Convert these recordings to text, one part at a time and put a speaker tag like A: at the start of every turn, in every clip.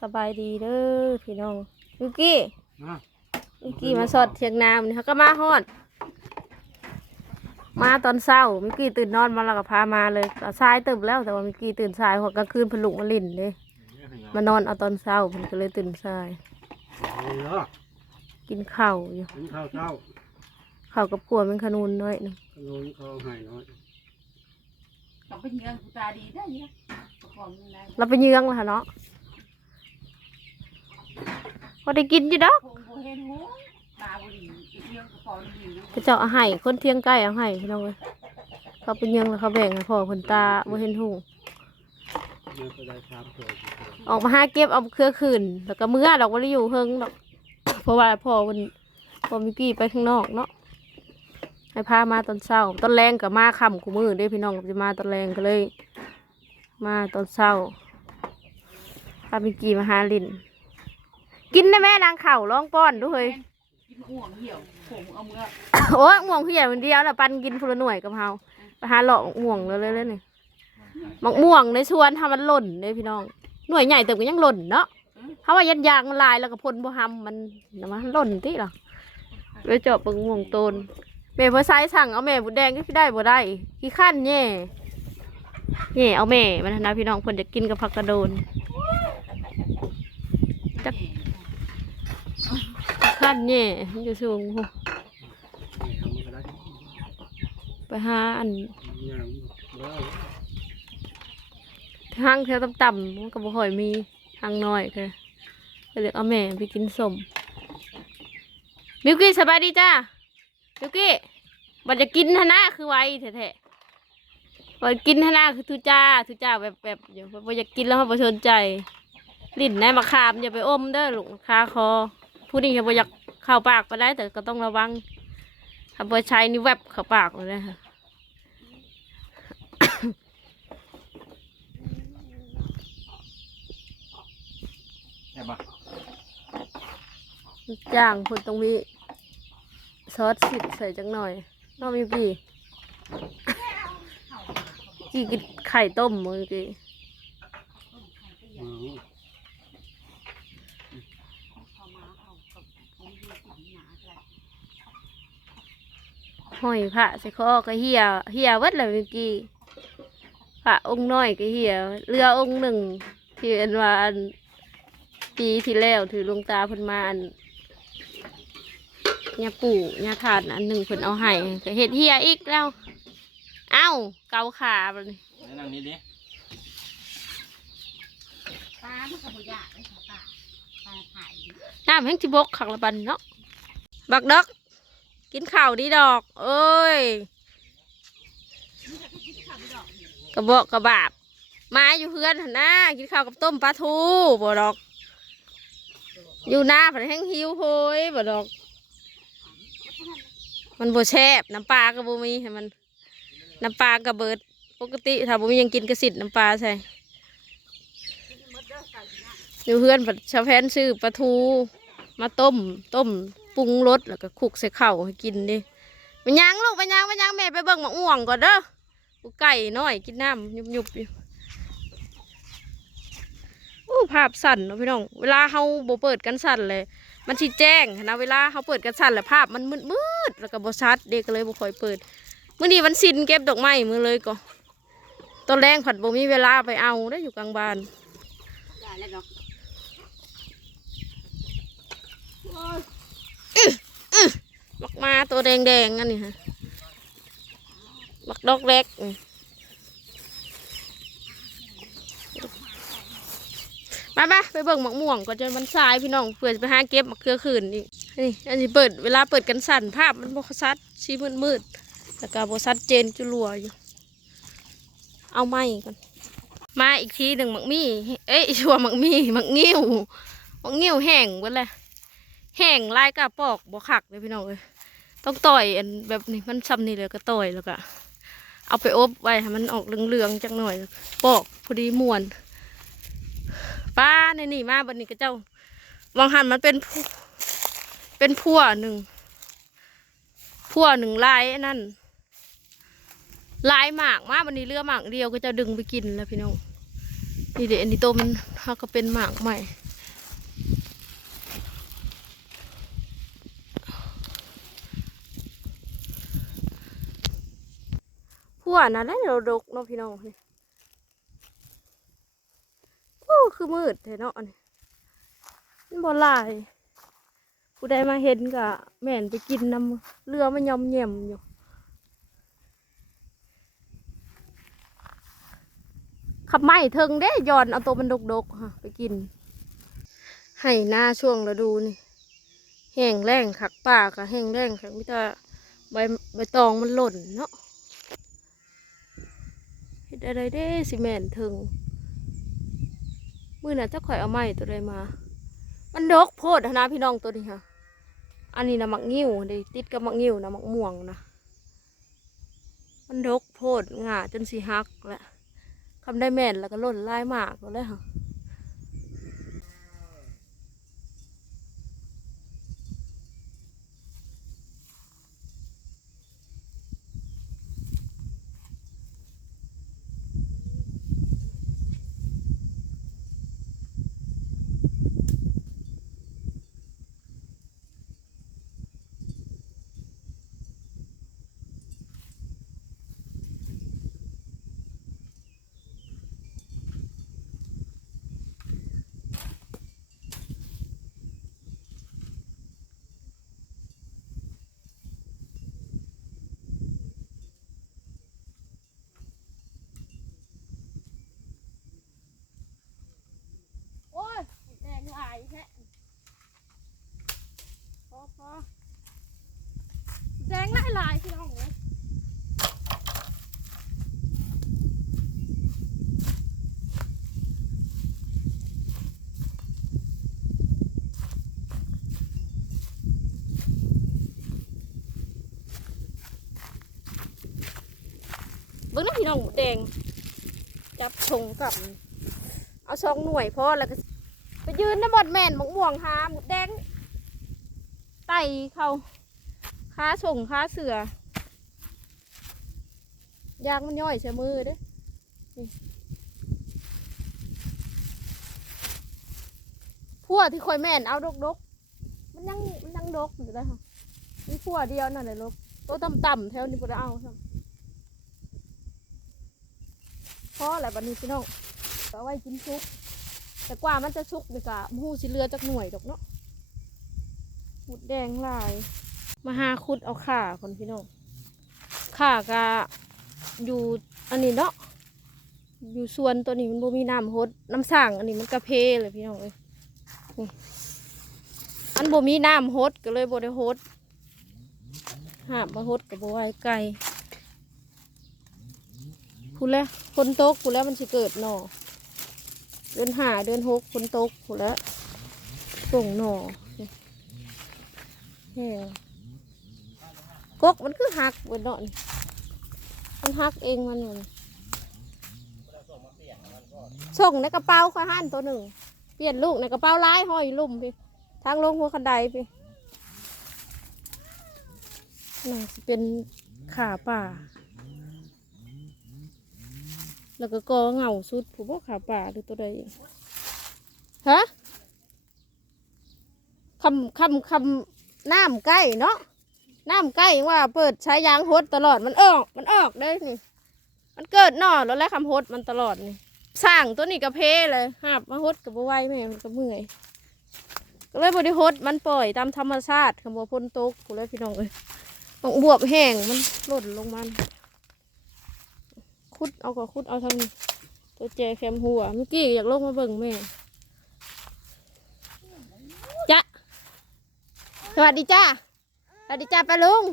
A: สบายดีเด้อพี่น้องวิกกี้
B: นะ
A: วิกกี้มาสอดเทียงนามันเขาก็มาฮอด มาตอนเช้ามิกกี้ตื่นนอนมาแล้วก็พามาเลยก็สายตื่นแล้วแต่ว่ามิกกี้ตื่นสายหัวกลางคืนเพนลุกมาลิ่นเด้มานอนเอาตอนเช้าเพิ่นก็เลยตื่นสาย
B: เอาเนาะ
A: กินข้าวอยู่
B: กินข้าวเจ้า
A: ข้าวกับกลัวมันขนุนน้อยหนึง
B: ขนมเขาให้น้อย
C: ต้องไปเยือนกูตาดีได้เนี่ยประกอบยังไง
A: เราไปเยื้องแล้วค่ะเนาะ พอได้กินอยู่ดอก
C: คงบ่เห็นหูตาบุหรี่อีกเรื่องประกอบดีอยู่
A: กระเจ้าเอาให้คนเที่ยงใกล้เอาให้พี่น้องเลยเขาไปเยื้องแล้วเขาแบ่งให้พ่อคนตาบ่เห็นหู
B: เดี๋ยวก็ได้สามถ้วย
A: ออกมาหาเก็บเอาเครือคืนแล้วก็เมื่อดอกว่าได้อยู่เฮิงดอกเพราะว่าพ่อวันพ่อมิกกี้ไปข้างนอกเนาะให้พามาตอนเช้าตอนแรงกับมาค่ำกูมือเด้พี่น้องจะมาตอนแรงก็เลย มาตอนเช้าพามิกกี้มาหาลิน กินได้แม่นางเข่าวร้องป้อนด้วย
C: กินอ่วงเหี่ยวผมเอามือ
A: โอ้ยม่วงพี่ใหญ่คนเดียวแล้วปันกินพลหน่วยกับเฮาไปหาเลาะม่วงเลยเลยเลยนี่มักม่วงในชวนทำมันหล่นเลยพี่น้อง หน่วยใหญ่แต่ก็ยังหล่นเนาะเพราะว่ายันยางมันลายแล้วก็พ่นบ่หำมันน่ะมันหล่นที่หรอไปเจาะเปิงม่วงโตนแม่เพื่อไซสั่งเอาแม่บุดแดงก็ได้บ่ได้ขี้ขั้านแย่แย่เอาแม่มันนะพี่น้องเพิ่นจะกินกับผักกระโดนขี้ ขั้านแย่มันอยู่สูงโห
B: นี่เอไป
A: หาอัน
B: ย่างบ่า
A: งแถวต่ำๆมันก็บ่ค่อยมีห้างน้อยค่ะก็เลยเอาแม่ไปกินสมมิวกี้สบายดีจ้ามิวกี้บัดจะกินทนะคือไวแท้ๆบัดกินทนะคือทุจ้าทุจ้าแบบแบบอยู่บ่อยากกินแล้วเขาบ่สนใจ ลิ้นในมะขามอย่าไปอมเด้อลูกคาคอ ผู้นี้เขาบ่อยากเข้าปากไปได้ แต่ก็ต้องระวังถ้าบ่ใช้นี่แวบเข้าปากเลยค่ะ
B: ใช่ปะ
A: ย่างคุณต้องมีซอสสิดใส่จังหน่อยน้องมิวกี้กี่กินไข่ต้มเมื่อกี้
B: อืม
A: ห้อยพระใส่คอก็เหี่ยเหี่ยเวัดเลยเมื่อกี้พระองค์น้อยก็เหี่ยเรือองค์หนึ่งที่อันว่าอันปีที่แล้วถือหลวงตาเพิ่นมาอันยาปู่ยาถาดอันหนึ่งเพิ่นเอาให้ก็เห็ดเหี่ยอีกแล้ว เอ้าเกาขาไปเลย
D: นั่งนี้ดิ
C: ตามันก็บ่ยากเลยค่ะตาตาถ่ายอยู่
A: น้ำแห้งจิบกขักละบันเนาะบักดอก กินข้าวดีดอก เอ้ยกระบอกกระบาบมาอยู่เพื่อนหนนะ กินข้าวกับต้มปลาทูบ่ดอก อยู่หน้าผัดแห้งหิวโหยบ่ดอก มันบ่แซ่บน้ำปลาก็บ่มีให้มัน น้ำปลากระเบิด ปกติถ้าบ่มียังกินกระสิทธ์น้ำปลาใส่อยู่เพื่อนผัดชาวแพนซื้อปลาทู มาต้มต้ม รุงรสแล้วก็คลุกใส่ข้าวให้กินดิมันยังลูกมันยังมันยังแม่ไปเบิ่งหมะม่วงก่อนเด้อกูไก่น้อยกินน้ำยุบยุบๆอยู่อู้ภาพสั่นนะพี่น้อง เวลาเฮาโบเปิดกันสั่นเลย มันสิแจ้งนะเวลาเฮาเปิดกันสั่นแล้วภาพมันมืดมืดๆแล้วก็บ่ชัดเด็กก็เลยบ่ค่อยเปิดมื้อนี้วันสิ้นเก็บดอกไม้มือเลยก็ตอนแรงผัดโบมีเวลาไปเอาได้ออยู่กลางบ้าน
C: ได้แล้วดอก
A: บักมาตัวแดงแดงๆอันนี้ฮะบักดอกเล็กมาปไปเบิ่งหมกม่วงก่อนจนมันสายพี่น้องเพื่อจะไปหาเก็บมะเขือคืนอีกนี่อันนี้เปิดเวลาเปิดกันสั่นภาพมันบกชัดชีมืดมืดแล้วก็บชัดเจนจุลัวอยู่เอาไม้ก่อนมาอีกทีหนึ่งหมักมี่เอ้ยชัวหมักมี่หมักงิ้วหมักงิ้วแห้งหมดเลย แห้งลายกระปอกบ่คักเลยพี่น้องเลยต้องต่อยอันแบบนี้มันซ้ำนี่เลยก็ต่อยแล้วก็เอาไปอบไว้ให้มันออกเหลืองๆจังหน่อย ปอกพอดีม่วนป้าในนี่มาบันนี้ก็เจ้าวางหันมันเป็นเป็นพั่วหนึ่งพั่วหนึ่งลายนั่นลายหมากมาบันนี้เรือหมากเดียวก็จะดึงไปกินแล้วพี่น้องนี่เดี๋ยวอันนี้โตวมันเขาก็เป็นหมากใหม่ ขั้วนะแล้วเราดกเนาะพี่น้องนี่โอ้คือมืดแท้เนาะนี่มันบ่ลายผู้ใดมาเห็นก็แม่นไปกินน้ำเรือมันยอมแย่มอยู่ขับไม้เทิงเด้ย้อนเอาตัวมันดกๆฮะไปกิน ให้หน้าช่วงฤดูนี่แห้งแรงขักป่าก็แห้งแรงขักมิตาใบใบตองมันหล่นเนาะ อะไรเด้สิแม่นถึงมือน่ะจะข่อยเอาไม้ตัวใดมา มันดกโพดนะพี่น้องตัวนี้ค่ะ อันนี้นะมักงิ้วเดติดกับมักงิ้วนะมักม่วงนะ มันดกโพดง่าจนสีหักแหละคำได้แม่นแล้วก็หล่นลายหมากแล้วเลยค่ะ โอ้ยแดงหลายแท้พอพอแดงหลายหลายพี่น้องเลยเบิ่ง น่องหมูแดง จับชงกับ เอาสองหน่วยพอแล้วก็ไปยืนในบอดแมนหมกม่วงหาหมุดแดงไต่เขาค้าส่งค้าเสือยางมันย่อยใช้มือเด้พัวที่คอยแม่นเอาดกดกมันยังมันยังดกอยู่เลยค่ะมีพัวเดียวนั่นแหละลกตัวต่ำๆแถวนี้บ่ได้เอาซ้ำพ อแหละบัดนี้พี่น้องก็เอาไว้กินซุปแต่กว่ามันจะซุกนี่ก็มหูสิเรือจากหน่วยดอกเนาะหุดแดงลาย มาหาคุดเอาข่าคนพี่น้องข่ากะอยู่อันนี้เนาะอยู่ส่วนตัวนี้มันบ่มีน้ำฮดน้ำสั่งอันนี้มันกระเพเลยพี่น้องเอ้ยนี่อันบ่มีน้ำฮดก็เลยบ่ได้ฮดหาบมาฮดกับบ่ไหวไก่ พูแล้วคนตกพูแล้วมันสิเกิดหน่อเดือนห้าเดือนหกฝนตกหมดแล้วส่งหน่อแห้งกกมันคือหักบนเนาะนี่มันหักเองมันส่งในกระเป๋าข้าหันตัวหนึ่ง เปลี่ยนลูกในกระเป๋าร้ายห้อยลุ่มพี่ทางลงหัวคันไดพี่น่าจะเป็นขาป่า แล้วก็กอเงาสุดผู้บ่ขาป่าหรือตัวใดฮะคำคำคำน้ำใกล้เนาะน้ำใกล้ว่าเปิดใช้ยางฮดตลอดมันออกมันออกได้นี่ มันเกิดนอแล้วแหละคำฮดมันตลอดนี่สร้างตัวนี้กระเพเลยหาบมาฮดกับบัไหวแม่มันก็เมื่อยก็เลยบริฮดมันปล่อยตามธรรมชาติคำว่าพ้นตกกูเลยพี่น้องเอ้ยต้องบวบแห้งมันหล่นลงมัน คุดเอาก็คุดเอาทางนี้ตัวแจแคมหัวเมื่อกี้อยากลงมาเบิ่งแม่จ้ะสวัสดีจ้าสวัสดีจ้าป้าลุง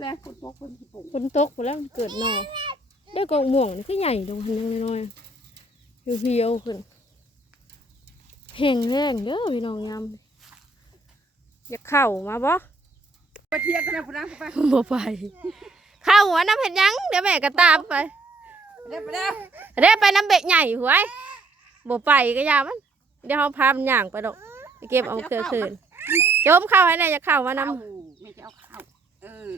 C: แล้วคุณพวกคนที่ปลูก
A: ฝนตกไปแล้วมันเกิดหนอเด้กองม่วงนี่ก็ใหญ่ลงหันยังน้อยๆเพียวๆขึ้นแห้งแห้งเด้อพี่น้องยามอยากเข้ามาบ่
C: ไปเที่ยวกันนะคุณนะไป
A: บ่ไปเข้าหัวน้ำเห็นยัง เดี๋ยวแม่ก็ตามไป
C: เร็วไปเร็ว
A: เด้ไปน้ำเบะใหญ่หวยบ่ไปก็ยามัน เดี๋ยวเขาพามันย่างไปดอกไปเก็บเอาเครือคืนโจมเข้าให้แน่จะเข้ามา
C: เอา
A: น
C: ไม่จะเอาข้าวเออ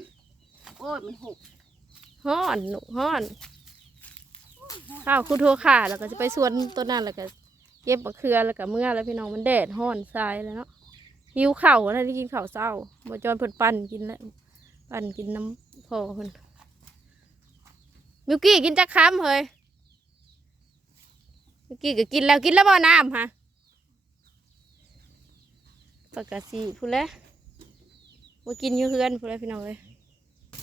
C: โอ้ยมันหกำ
A: ฮ้อนหนุฮ้อนข้าวคุดทั่วขาแล้วก็จะไปสวนต้นนั้นแล้วก็เก็บมะเขือแล้วก็เมื่อแล้วพี่น้องมันแดดฮ้อนทรายแล้วเนาะหิวข้าวแล้วที่กินข้าวเศร้าบ่จอนเพิ่นปั่นกินแล้ว ปั่นกินน้ำพอคนมิวกี้กินจักคำเฮ้ยมิวกี้ก็กินแล้วกินแล้วบ่น้ำฮะปกติพูดแล้วว่ากินอยู่เฮือนพูดแล้วพี่น้องเลย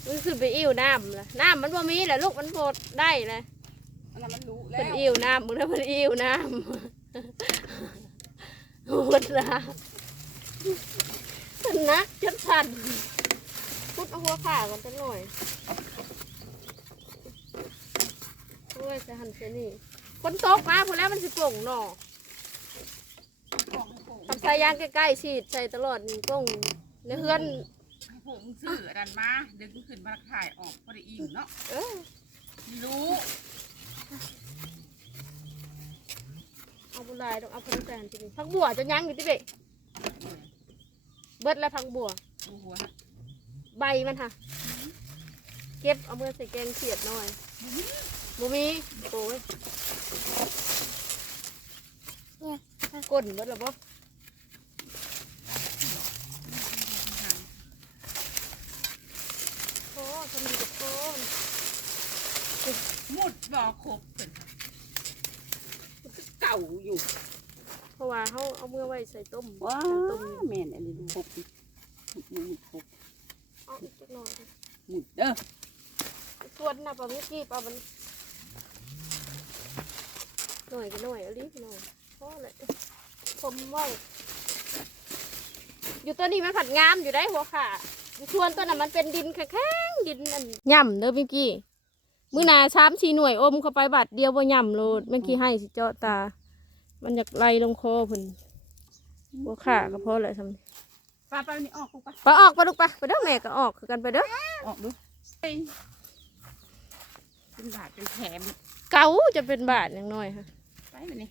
A: มันขึ้นไปอิ่วน้ำละน้ำมันบ่มีแหละลูกมันโบดได้เลย
C: อันนั้นมันรู้แล้
A: เป็น
C: ว
A: อิ่วน้ำมึงแล้วมันอิ่วน้ำโหดละมันนักจนสั่น พุดเอาหัวขาก่อนจะหน่อยโอ้ยจะหันเสยนี่คนตกมาพอแล้วมันสิโป่งหน่อ
C: ของผม
A: ทำใส่ยางใกล้ๆฉีดใส่ตลอดนี่โป่งในเฮือน
C: ให้ผมซื้ออันนั้นมาดึงขึ้นมาขายออกพอได้อิ่มเนาะ
A: เออ
C: ไม่รู้
A: เอาบุหรี่ต้องเอาพันแสนทีนี้พักบัวจะยังอยู่ที่เบะเบิดแล้วพักบัว
C: โอ้โหฮะ
A: ใบมันค่ะ เก็บเอามือใส่แกงเขียดหน่อยบูมีโอ้ยก้นเบิดแล้วบ่โอ้ทำดีกับโคน
C: มุดบ่อครบเป็นเก่าอยู่
A: เพราะว่าเขาเอามือไว้ใส่ต้ม
C: ว้า
A: ใส่ต้ม
C: แม่นอันนี้ดูครบอีกมุดครบ
A: เอาอีกจักหน่อย
C: มุดเด้อ
A: ส่วนน่ะปลาเมื่อกี้ปลามันหน่อยก็หน่อยเอันนี้หน่อยพอเลยผมไว้อยู่ตัวนี้มันผัดงามอยู่ได้หัวขาอยู่ส่วนตัวนั้นมันเป็นดินแข็งๆดินอันย่ำเด้อเมื่อกี้มือหนาสามสี่หน่วยอมเข้าไปบาดเดียวบ่ย่ำโลดเมื่อกี้ให้สิเจาะตา มันอยากไล่ลงคอพุ่นหัวขาก็พอเลยทำ
C: ปลาปลานี่ออกกูปะ
A: ไปออกไปลูกไปไปเด้อแม่ก็ออกคือกันไปเด้อ
C: ออกดูเฮ้ยเป็นบาทเป็นแถม
A: เก่าจะเป็นบาทอย่างน้อยค่ะ
C: ไปแบบนี้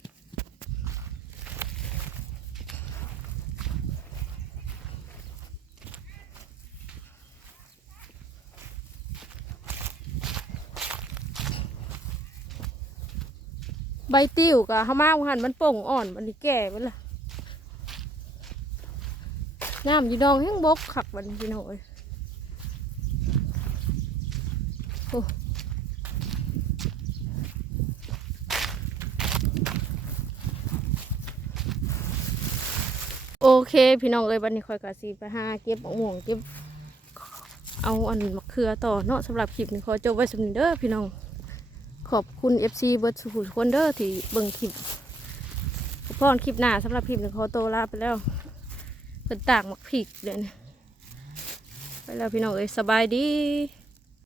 A: ใบติ้วกับข้าวมาหันมันโป่งอ่อนมันนี่แก่ไปละ น้ำอยีดองแห้งบกขักมันพี่น้อยโอ้โอเคพี่น้องเอ้ยวันนี้คอยกะสีไปหาเก็บมะม่วงเก็บ เอาอันมะเขือต่อเนาะสำหรับคลิปนี้ขอจบไว้สำนีเด้อพี่น้องขอบคุณ FC เบิร์ดสุขุมคนเด้อที่เบิ่งคลิปพอนคลิปหน้าสำหรับคลิปนี้ขอตัวลาไปแล้ว เป็นตากหมักผิกเลยนะไปแล้วพี่น้องเอ้ยสบายดี